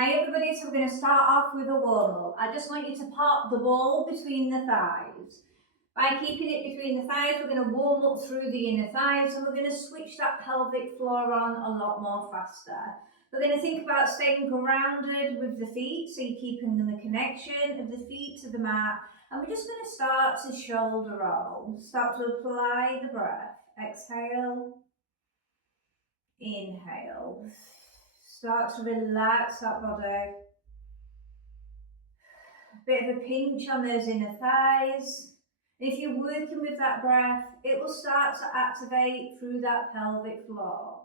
Hi everybody, so we're going to start off with a warm-up. I just want you to pop the ball between the thighs. By keeping it between the thighs, we're going to warm up through the inner thighs and we're going to switch that pelvic floor on a lot more faster. We're going to think about staying grounded with the feet, so you're keeping the connection of the feet to the mat. And we're just going to start to shoulder roll. Start to apply the breath. Exhale. Inhale. Start to relax that body. Bit of a pinch on those inner thighs. If you're working with that breath, it will start to activate through that pelvic floor.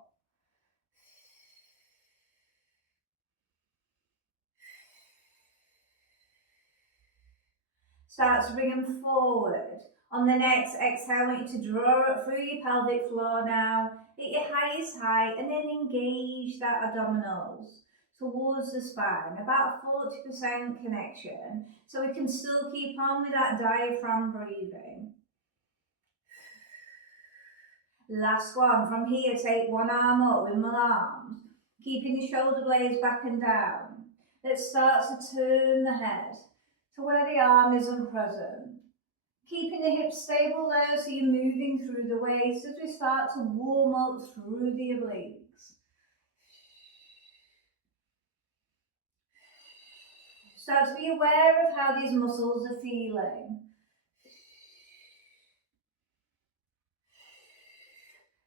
Start to bring them forward. On the next exhale, I want you to draw up through your pelvic floor now. Hit your highest height and then engage that abdominals towards the spine, about a 40% connection, so we can still keep on with that diaphragm breathing. Last one. From here, take one arm up with my arms, keeping the shoulder blades back and down. Let's start to turn the head to where the arm isn't present. Keeping the hips stable there, so you're moving through the waist as we start to warm up through the obliques. Start to be aware of how these muscles are feeling.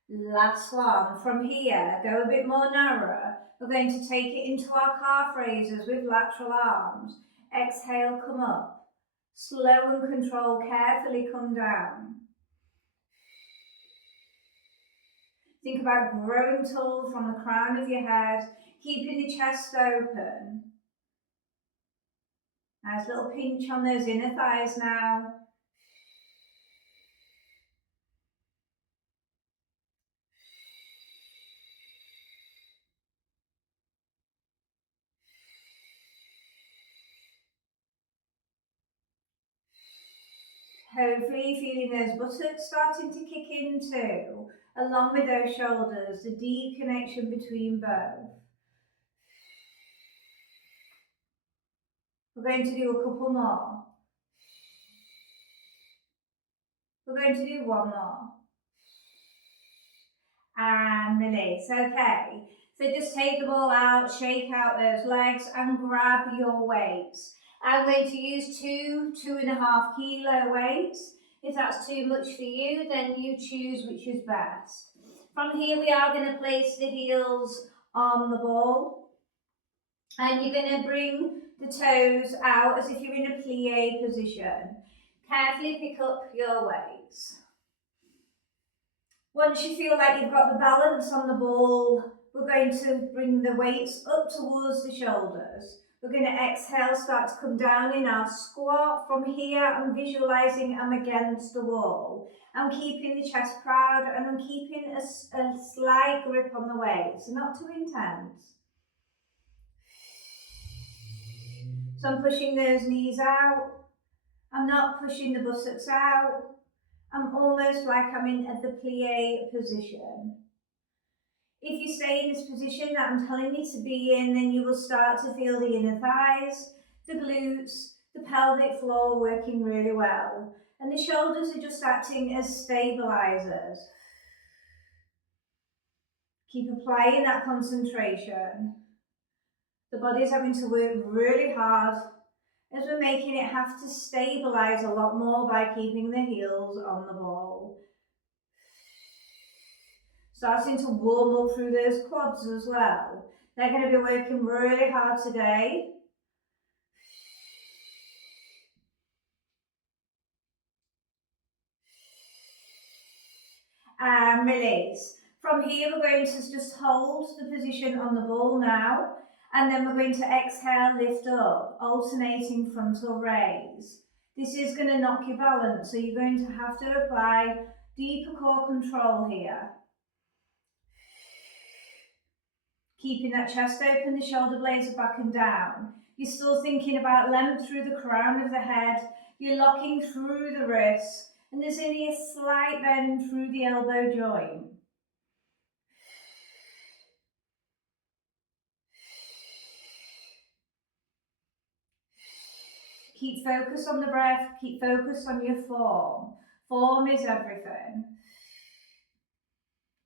Last one. From here, go a bit more narrow. We're going to take it into our calf raises with lateral arms. Exhale, come up. Slow and control, carefully come down. Think about growing tall from the crown of your head, keeping the chest open. Nice little pinch on those inner thighs now. Hopefully feeling those buttocks starting to kick in too, along with those shoulders, the deep connection between both. We're going to do a couple more. We're going to do one more. And release. Okay, so just take the ball out, shake out those legs and grab your weights. I'm going to use 2.5 kilo weights. If that's too much for you, then you choose which is best. From here, we are going to place the heels on the ball. And you're going to bring the toes out as if you're in a plie position. Carefully pick up your weights. Once you feel like you've got the balance on the ball, we're going to bring the weights up towards the shoulders. We're going to exhale, start to come down in our squat. From here, I'm visualizing I'm against the wall. I'm keeping the chest proud and I'm keeping a slight grip on the weights, so not too intense. So I'm pushing those knees out. I'm not pushing the buttocks out. I'm almost like I'm in the plie position. If you stay in this position that I'm telling you to be in, then you will start to feel the inner thighs, the glutes, the pelvic floor working really well. And the shoulders are just acting as stabilizers. Keep applying that concentration. The body's having to work really hard as we're making it have to stabilize a lot more by keeping the heels on the ball. Starting to warm up through those quads as well. They're going to be working really hard today. And release. From here, we're going to just hold the position on the ball now. And then we're going to exhale, lift up, alternating frontal raise. This is going to knock your balance, so you're going to have to apply deeper core control here. Keeping that chest open, the shoulder blades are back and down. You're still thinking about length through the crown of the head. You're locking through the wrists, and there's only a slight bend through the elbow joint. Keep focus on the breath, keep focus on your form. Form is everything.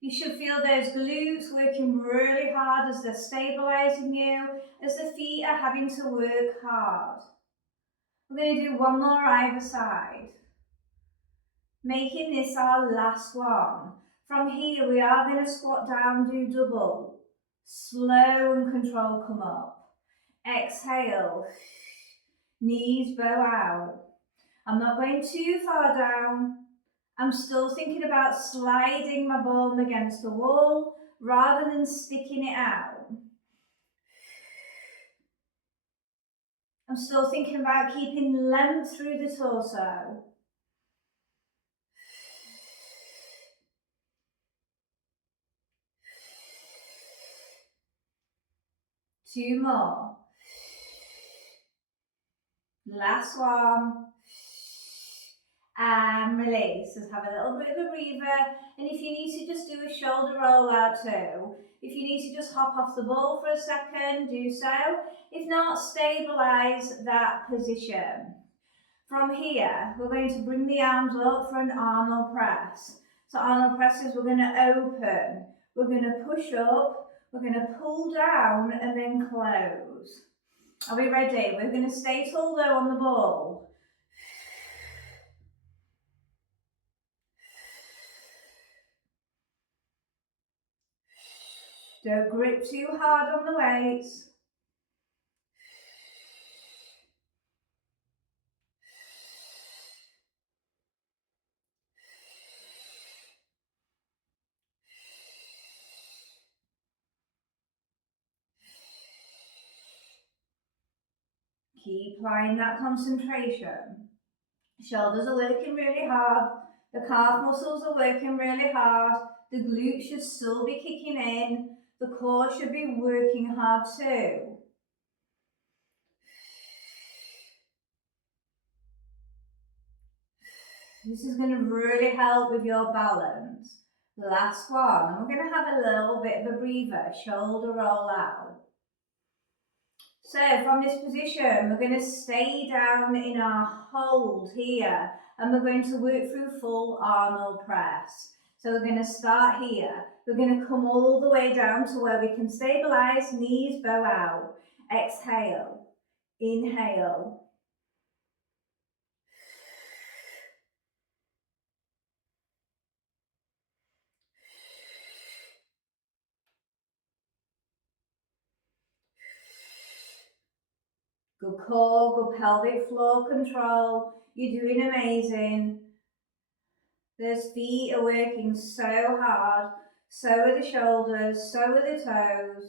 You should feel those glutes working really hard as they're stabilizing you, as the feet are having to work hard. We're going to do one more either side, making this our last one. From here, we are going to squat down, do double. Slow and control, come up. Exhale, knees bow out. I'm not going too far down. I'm still thinking about sliding my bum against the wall rather than sticking it out. I'm still thinking about keeping length through the torso. Two more. Last one. And release. Just have a little bit of a breather. And if you need to just do a shoulder roll out too. If you need to just hop off the ball for a second, do so. If not, stabilize that position. From here, we're going to bring the arms up for an Arnold press. So Arnold presses, we're going to open. We're going to push up. We're going to pull down and then close. Are we ready? We're going to stay tall though on the ball. Don't grip too hard on the weights. Keep applying that concentration. Shoulders are working really hard. The calf muscles are working really hard. The glutes should still be kicking in. The core should be working hard too. This is going to really help with your balance. Last one, and we're going to have a little bit of a breather, shoulder roll out. So from this position, we're going to stay down in our hold here, and we're going to work through full Arnold press. So we're going to start here. We're going to come all the way down to where we can stabilize, knees bow out. Exhale, inhale. Good core, good pelvic floor control. You're doing amazing. Those feet are working so hard. So are the shoulders, so are the toes.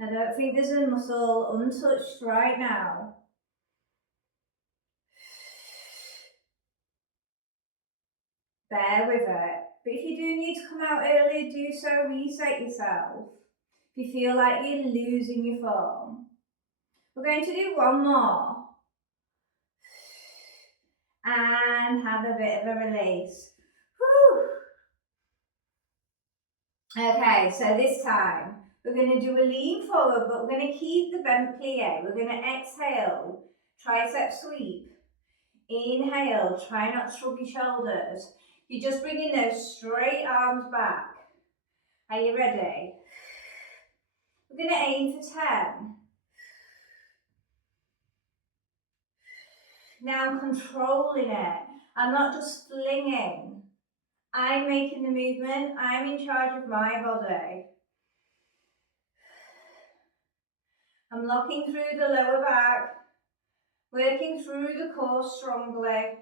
I don't think there's a muscle untouched right now. Bear with it. But if you do need to come out early, do so, reset yourself. If you feel like you're losing your form. We're going to do one more. And have a bit of a release. Whew. Okay, so this time we're going to do a lean forward, but we're going to keep the bent plie. We're going to exhale, tricep sweep. Inhale, try not to shrug your shoulders. You're just bringing those straight arms back. Are you ready? We're going to aim for 10. Now I'm controlling it. I'm not just flinging. I'm making the movement. I'm in charge of my body. I'm locking through the lower back, working through the core strongly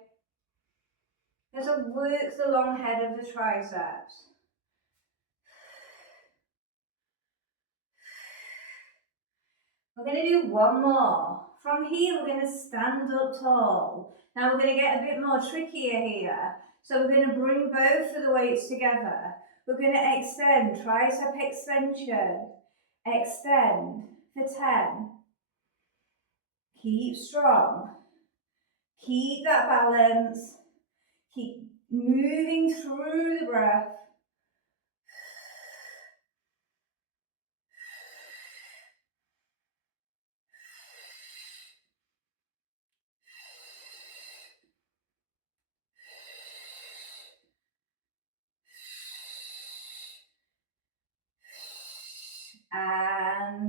as I work the long head of the triceps. We're going to do one more. From here, we're going to stand up tall. Now we're going to get a bit more trickier here. So we're going to bring both of the weights together. We're going to extend, tricep extension. Extend for 10. Keep strong. Keep that balance. Keep moving through the breath.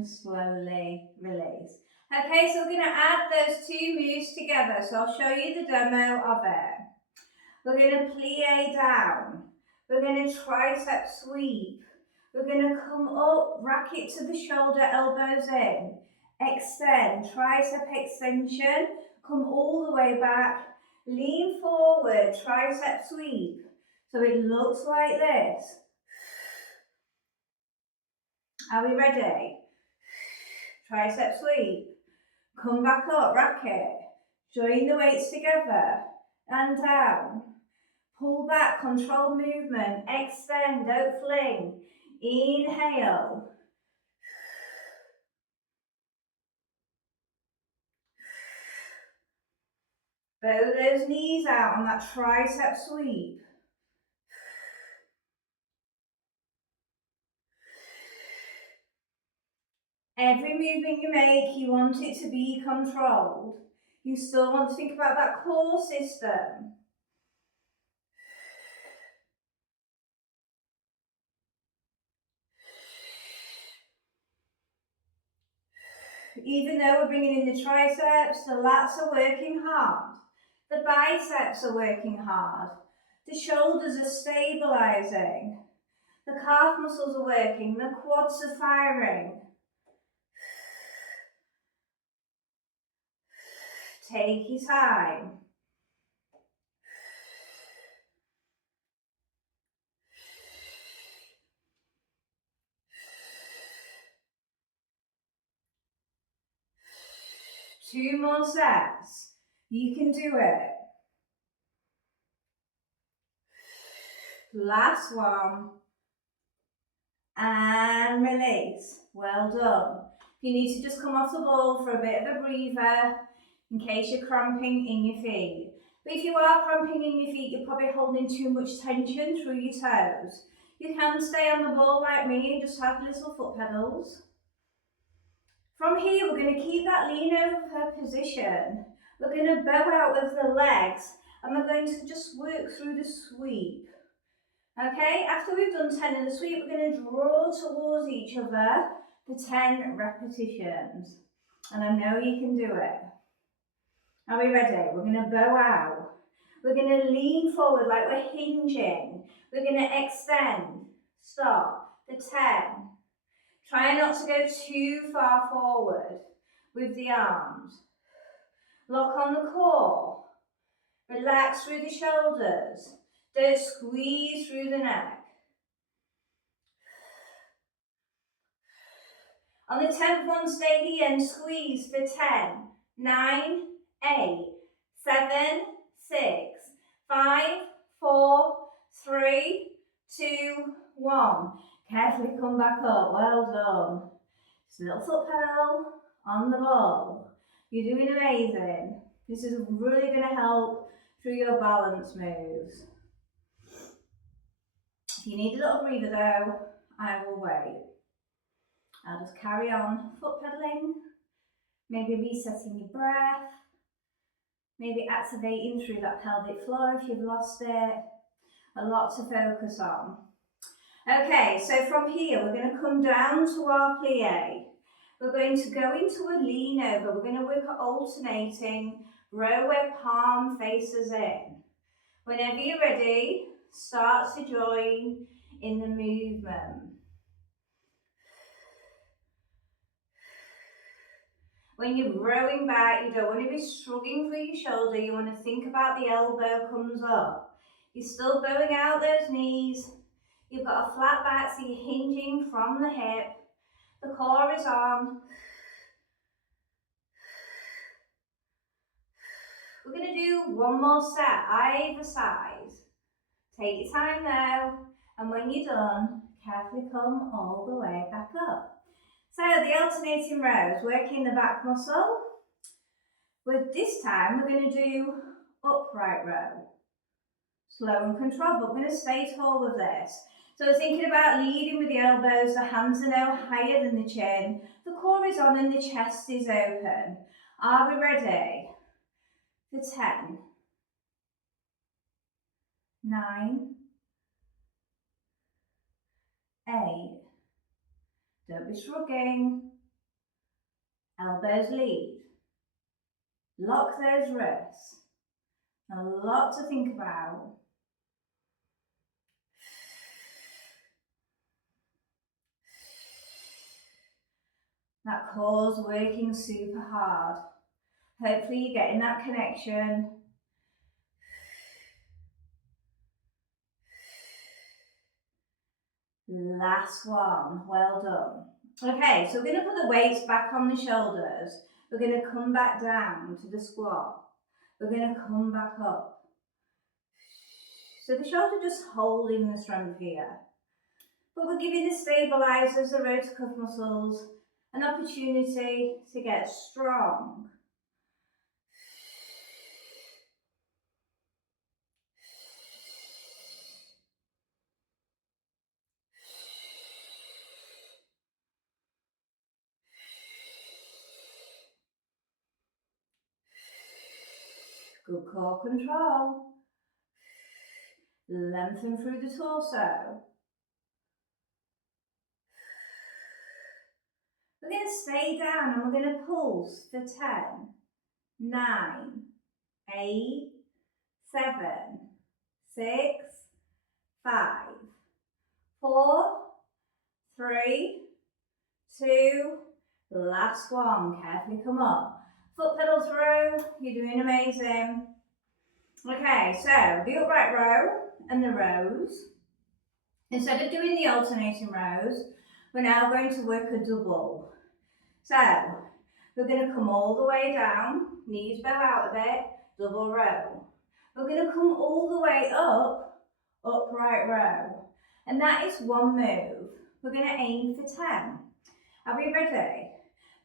slowly release. Okay, so we're going to add those two moves together. So I'll show you the demo of it. We're going to plie down. We're going to tricep sweep. We're going to come up, rack it to the shoulder, elbows in. Extend, tricep extension. Come all the way back. Lean forward, tricep sweep. So it looks like this. Are we ready? Tricep sweep. Come back up, rack it. Join the weights together and down. Pull back, control movement. Extend, don't fling. Inhale. Bow those knees out on that tricep sweep. Every movement you make, you want it to be controlled. You still want to think about that core system. Even though we're bringing in the triceps, the lats are working hard. The biceps are working hard. The shoulders are stabilizing. The calf muscles are working. The quads are firing. Take your time. Two more sets. You can do it. Last one. And release. Well done. You need to just come off the ball for a bit of a breather in case you're cramping in your feet. But if you are cramping in your feet, you're probably holding too much tension through your toes. You can stay on the ball like me and just have little foot pedals. From here, we're going to keep that lean over position. We're going to bow out of the legs and we're going to just work through the sweep. Okay, after we've done 10 in the sweep, we're going to draw towards each other for 10 repetitions. And I know you can do it. Are we ready? We're going to bow out. We're going to lean forward like we're hinging. We're going to extend. Stop. The 10. Try not to go too far forward with the arms. Lock on the core. Relax through the shoulders. Don't squeeze through the neck. On the 10th one, stay here and squeeze for 10, 9, 8, 7, 6, 5, 4, 3, 2, 1. Carefully come back up. Well done. Just a little foot pedal on the ball. You're doing amazing. This is really going to help through your balance moves. If you need a little breather though, I will wait. I'll just carry on foot pedaling, maybe resetting your breath, maybe activating through that pelvic floor if you've lost it. A lot to focus on. Okay, so from here we're going to come down to our plie. We're going to go into a lean over. We're going to work at alternating row where palm faces in. Whenever you're ready, start to join in the movement. When you're rowing back, you don't want to be shrugging through your shoulder. You want to think about the elbow comes up. You're still bowing out those knees. You've got a flat back, so you're hinging from the hip. The core is on. We're going to do one more set, either side. Take your time now, and when you're done, carefully come all the way back up. So the alternating rows, working the back muscle. With this time, we're going to do upright row. Slow and controlled, but we're going to stay tall with this. So thinking about leading with the elbows, the hands are now higher than the chin, the core is on and the chest is open. Are we ready? For 10, 9, 8, don't be shrugging, Elbows lead. Lock those wrists. A lot to think about. That core's working super hard. Hopefully you're getting that connection. Last one, well done. Okay, so we're going to put the weights back on the shoulders. We're going to come back down to the squat. We're going to come back up. So the shoulders are just holding the strength here. But we're giving the stabilizers, the rotator cuff muscles, an opportunity to get strong. Good core control. Lengthen through the torso. We're going to stay down and we're going to pulse for 10, 9, 8, 7, 6, 5, 4, 3, 2, last one. Carefully come up. Foot pedal through. You're doing amazing. Okay, so the upright row and the rows. Instead of doing the alternating rows, we're now going to work a double. So we're going to come all the way down, knees bow out a bit, double row. We're going to come all the way up, upright row. And that is one move. We're going to aim for 10. Are we ready?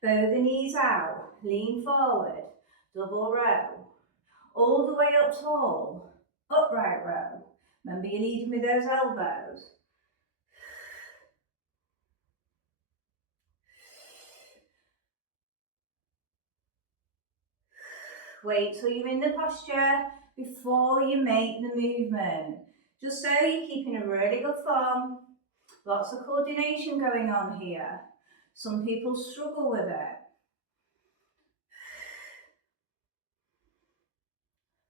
Bow the knees out, lean forward, double row. All the way up tall, upright row. Remember you're leading with those elbows. Wait till you're in the posture before you make the movement. Just so you're keeping a really good form. Lots of coordination going on here. Some people struggle with it.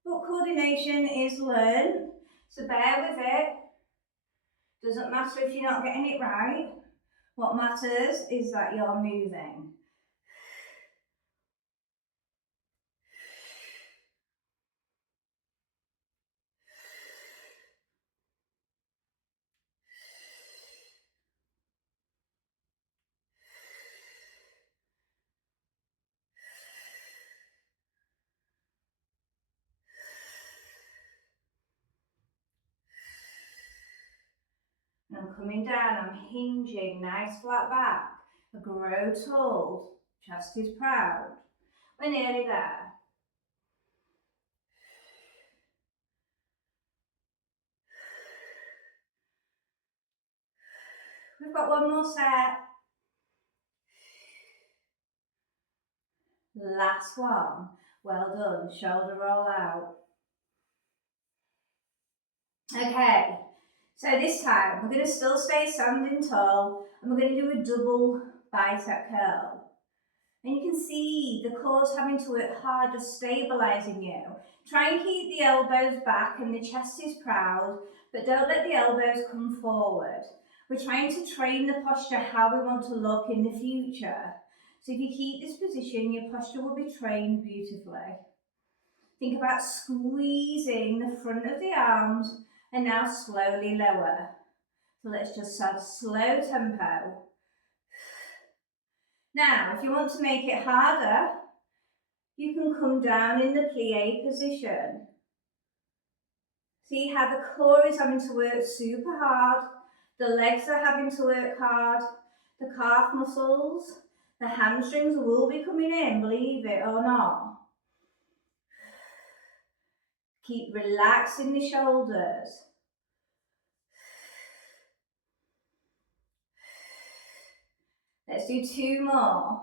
But coordination is learned, so bear with it. Doesn't matter if you're not getting it right. What matters is that you're moving. And I'm coming down, I'm hinging, nice flat back. I grow tall, chest is proud. We're nearly there. We've got one more set. Last one. Well done, shoulder roll out. Okay, so this time we're going to still stay standing tall and we're going to do a double bicep curl. And you can see the core's having to work hard, just stabilising you. Try and keep the elbows back and the chest is proud, but don't let the elbows come forward. We're trying to train the posture how we want to look in the future. So if you keep this position, your posture will be trained beautifully. Think about squeezing the front of the arms and now slowly lower. So let's just start slow tempo. Now, if you want to make it harder, you can come down in the plie position. See how the core is having to work super hard, the legs are having to work hard, the calf muscles, the hamstrings will be coming in, believe it or not. Keep relaxing the shoulders. Let's do 2 more.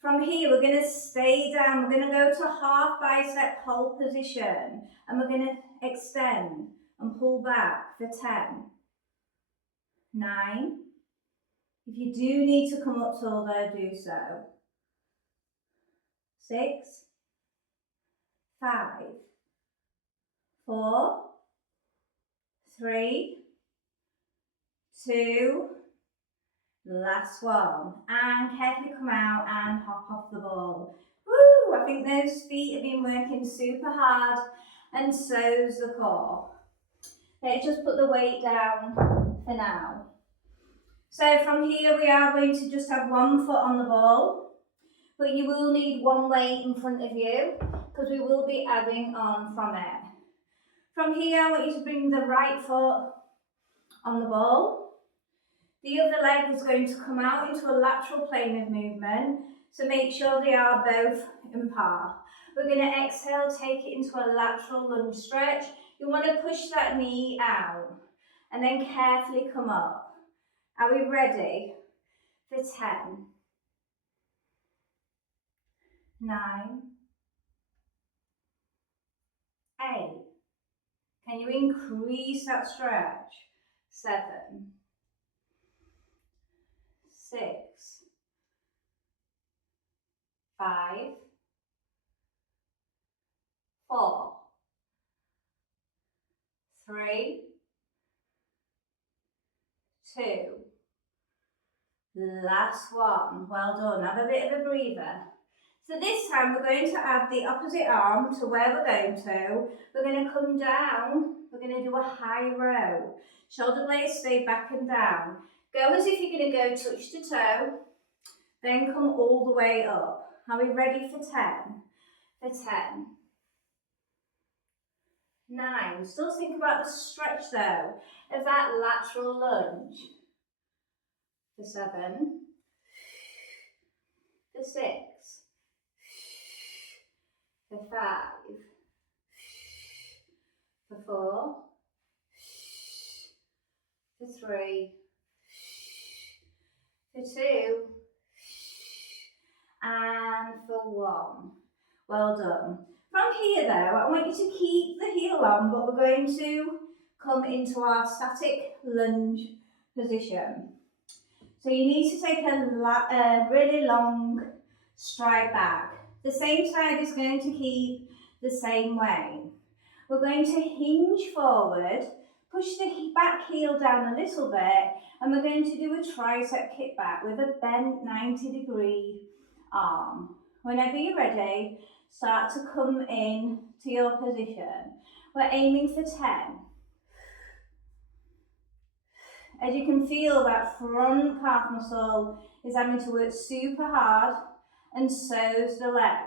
From here, we're going to stay down. We're going to go to half bicep hold position. And we're going to extend and pull back for 10, 9, If you do need to come up taller, do so. 6, 5, 4, 3, 2, last one. And carefully come out and hop off the ball. Woo! I think those feet have been working super hard, and so's the core. Let's just put the weight down for now. So from here we are going to just have one foot on the ball, but you will need one weight in front of you because we will be adding on from it. From here I want you to bring the right foot on the ball. The other leg is going to come out into a lateral plane of movement, so make sure they are both in par. We're going to exhale, take it into a lateral lunge stretch. You want to push that knee out and then carefully come up. Are we ready? For 10, 9, 8. Can you increase that stretch? 7, 6, 5, 4, 3, 2. Last one. Well done. Have a bit of a breather. So this time we're going to add the opposite arm to where we're going to. We're going to come down. We're going to do a high row. Shoulder blades stay back and down. Go as if you're going to go touch to toe. Then come all the way up. Are we ready for 10? For 10. 9. Still think about the stretch though of that lateral lunge. For 7. For 6. For 5. For 4. For 3. For 2. And for 1. Well done. From here though, I want you to keep the heel on, but we're going to come into our static lunge position. So you need to take a really long stride back. The same side is going to keep the same way. We're going to hinge forward, push the back heel down a little bit, and we're going to do a tricep kickback with a bent 90-degree arm. Whenever you're ready, start to come in to your position. We're aiming for 10. As you can feel, that front calf muscle is having to work super hard, and so's the leg.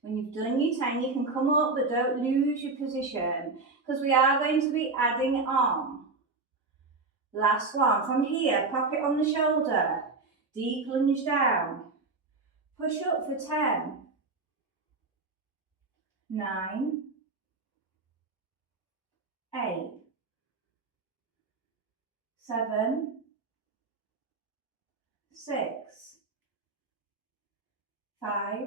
When you've done your 10, you can come up, but don't lose your position, because we are going to be adding on. Last one. From here, pop it on the shoulder. Deep lunge down. Push up for 10. 9. 8. 7. 6. 5.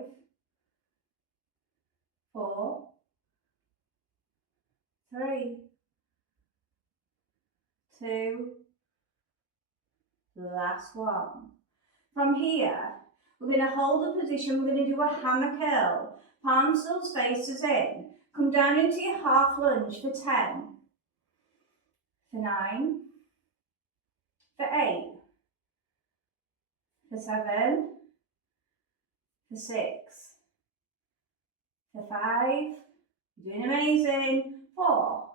4. 3. 2. Last one. From here, we're going to hold the position. We're going to do a hammer curl. Palms still faces in. Come down into your half lunge for 10. For 9. For 8. For 7. For 6. For 5. You're doing amazing. 4.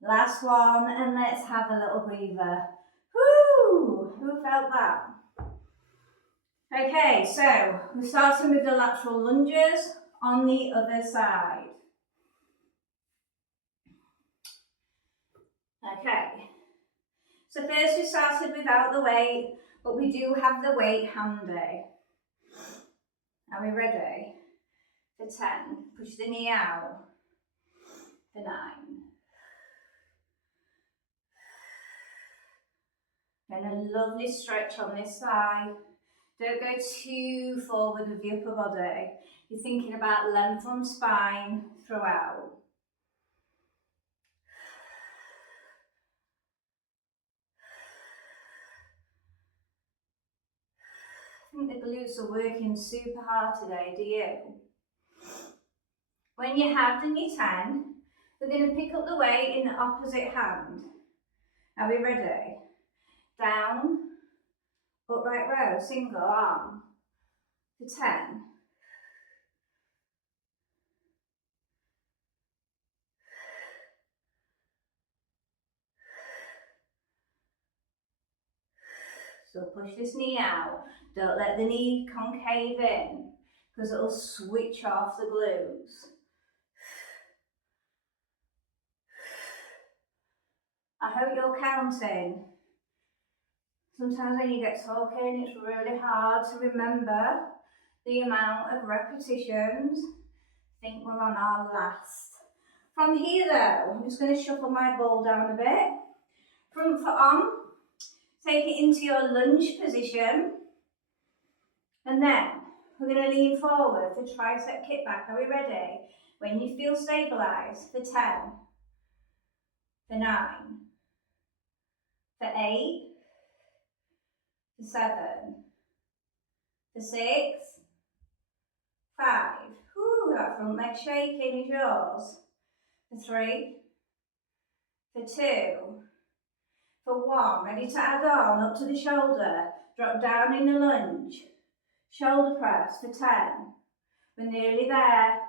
Last one, and let's have a little breather. Woo! Who felt that? Okay, so we're starting with the lateral lunges on the other side. Okay, so first we started without the weight, but we do have the weight handy. Are we ready? For 10, push the knee out. For 9. Then a lovely stretch on this side. Don't go too forward with the upper body. You're thinking about length on spine throughout. I think the glutes are working super hard today, do you? When you have done your 10, we're going to pick up the weight in the opposite hand. Are we ready? Down, upright row, single arm, for 10. So push this knee out. Don't let the knee concave in, because it'll switch off the glutes. I hope you're counting. Sometimes when you get talking, it's really hard to remember the amount of repetitions. I think we're on our last. From here though, I'm just going to shuffle my ball down a bit. Front foot on, take it into your lunge position. And then we're going to lean forward for tricep kickback. Are we ready? When you feel stabilised, for 10, for 9, for 8, for 7, for 6, 5. Whoo, that front leg shaking is yours. For 3, for 2, for 1. Ready to add on, up to the shoulder. Drop down in the lunge. Shoulder press for 10. We're nearly there.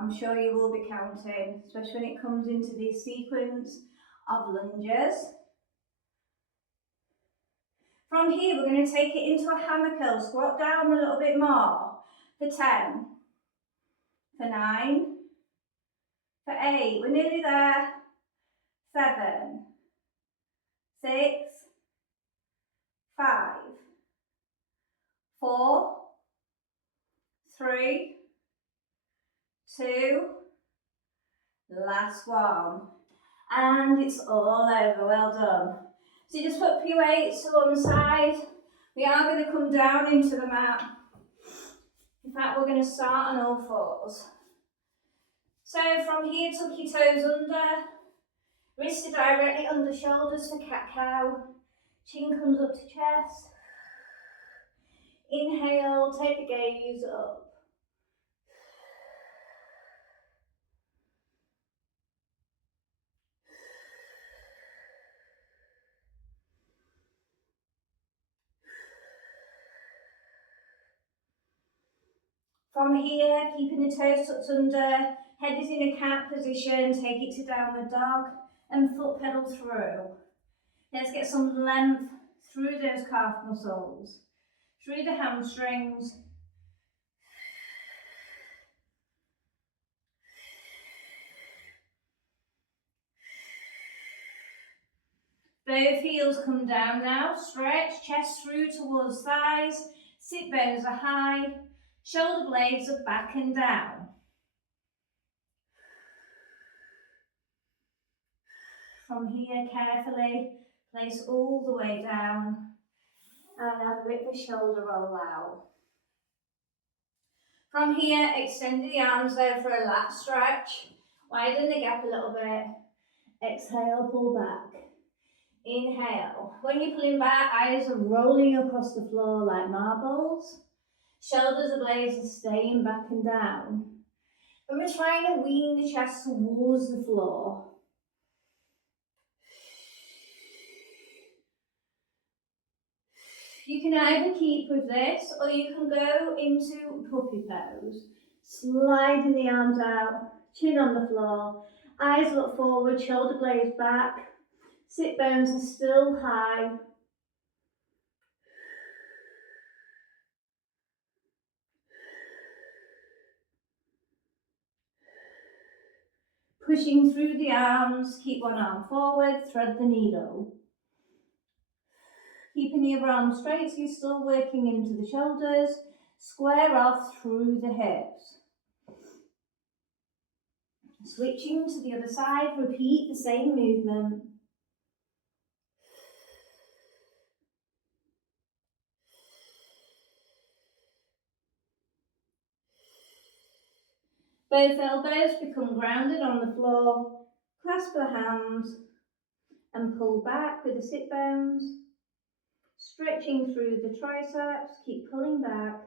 I'm sure you will be counting, especially when it comes into this sequence of lunges. From here, we're going to take it into a hammer curl. Squat down a little bit more. For 10, for 9, for 8. We're nearly there. 7, 6, 5, 4, 3, 2, last one. And it's all over, well done. So you just put your weights to one side. We are going to come down into the mat. In fact, we're going to start on all fours. So from here, tuck your toes under. Wrists are directly under shoulders for cat-cow. Chin comes up to chest. Inhale, take the gaze up. From here, keeping the toes tucked under, head is in a cat position, take it to downward dog and foot pedal through. Let's get some length through those calf muscles, through the hamstrings. Both heels come down now, stretch, chest through towards thighs, sit bones are high, shoulder blades are back and down. From here, carefully, place all the way down and have a bit of a shoulder roll out. From here, extend the arms there for a lat stretch, widen the gap a little bit, exhale, pull back. Inhale. When you're pulling back, eyes are rolling across the floor like marbles. Shoulders are blades are staying back and down. And we're trying to wean the chest towards the floor. You can either keep with this or you can go into puppy pose. Sliding the arms out, chin on the floor, eyes look forward, shoulder blades back. Sit bones are still high. Pushing through the arms, keep one arm forward, thread the needle. Keeping the other arm straight so you're still working into the shoulders. Square off through the hips. Switching to the other side, repeat the same movement. Both elbows become grounded on the floor. Clasp the hands and pull back with the sit bones. Stretching through the triceps, keep pulling back.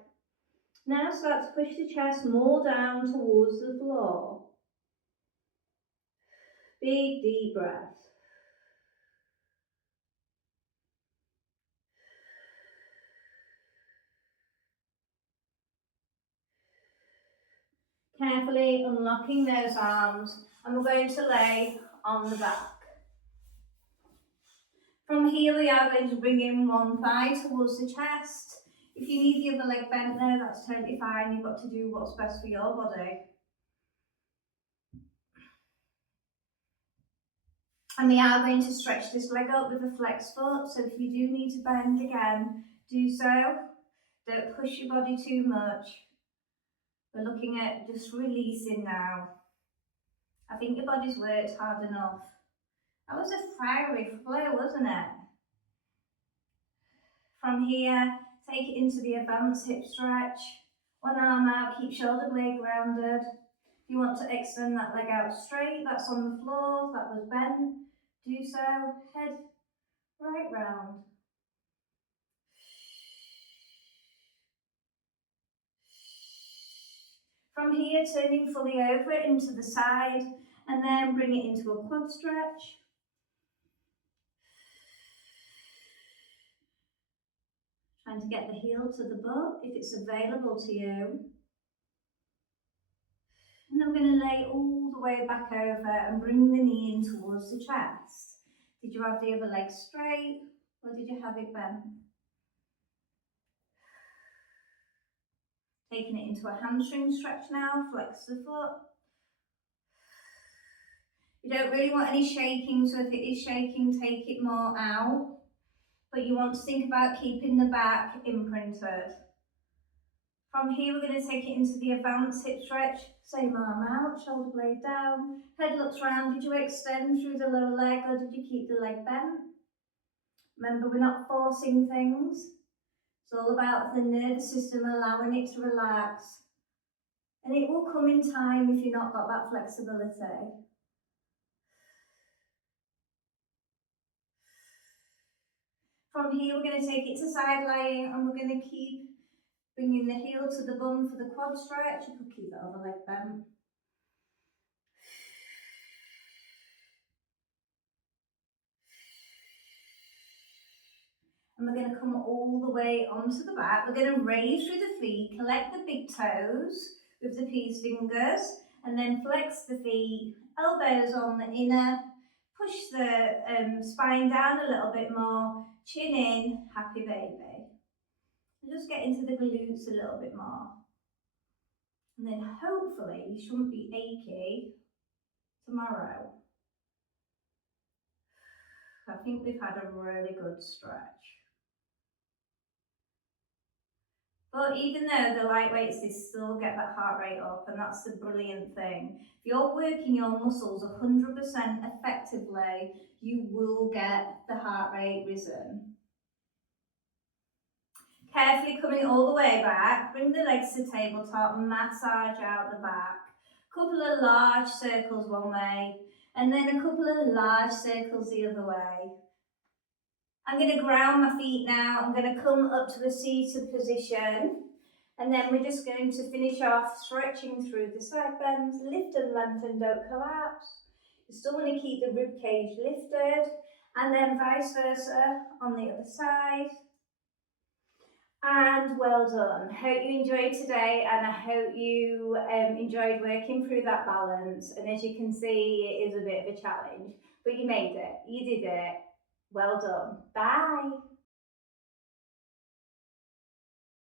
Now start to push the chest more down towards the floor. Big deep breath. Carefully unlocking those arms, and we're going to lay on the back. From here we are going to bring in one thigh towards the chest. If you need the other leg bent there, that's totally fine. You've got to do what's best for your body. And we are going to stretch this leg up with a flex foot, so if you do need to bend again, do so. Don't push your body too much. We're looking at just releasing now. I think your body's worked hard enough. That was a fiery flow, wasn't it? From here, take it into the advanced hip stretch. One arm out, keep shoulder blade grounded. If you want to extend that leg out straight, that's on the floor, that was bent. Do so, head right round. From here, turning fully over into the side, and then bring it into a quad stretch. Trying to get the heel to the butt if it's available to you. And I'm going to lay all the way back over and bring the knee in towards the chest. Did you have the other leg straight or did you have it bent? Taking it into a hamstring stretch now, flex the foot. You don't really want any shaking, so if it is shaking, take it more out. But you want to think about keeping the back imprinted. From here, we're going to take it into the advanced hip stretch. Same arm out, shoulder blade down. Head looks round. Did you extend through the lower leg or did you keep the leg bent? Remember, we're not forcing things. It's all about the nervous system allowing it to relax. And it will come in time if you've not got that flexibility. From here, we're going to take it to side lying and we're going to keep bringing the heel to the bum for the quad stretch. You could keep the other leg bent. And we're going to come all the way onto the back. We're going to raise through the feet, collect the big toes with the peace fingers, and then flex the feet, elbows on the inner, push the spine down a little bit more, chin in, happy baby. And just get into the glutes a little bit more. And then hopefully you shouldn't be achy tomorrow. I think we've had a really good stretch. But even though the lightweights, they still get that heart rate up, and that's the brilliant thing. If you're working your muscles 100% effectively, you will get the heart rate risen. Carefully coming all the way back, bring the legs to tabletop, massage out the back. Couple of large circles one way, and then a couple of large circles the other way. I'm going to ground my feet now. I'm going to come up to a seated position. And then we're just going to finish off stretching through the side bends. Lift and lengthen, don't collapse. You still want to keep the rib cage lifted. And then vice versa on the other side. And well done. Hope you enjoyed today, and I hope you enjoyed working through that balance. And as you can see, it is a bit of a challenge, but you made it. You did it. Well done. Bye.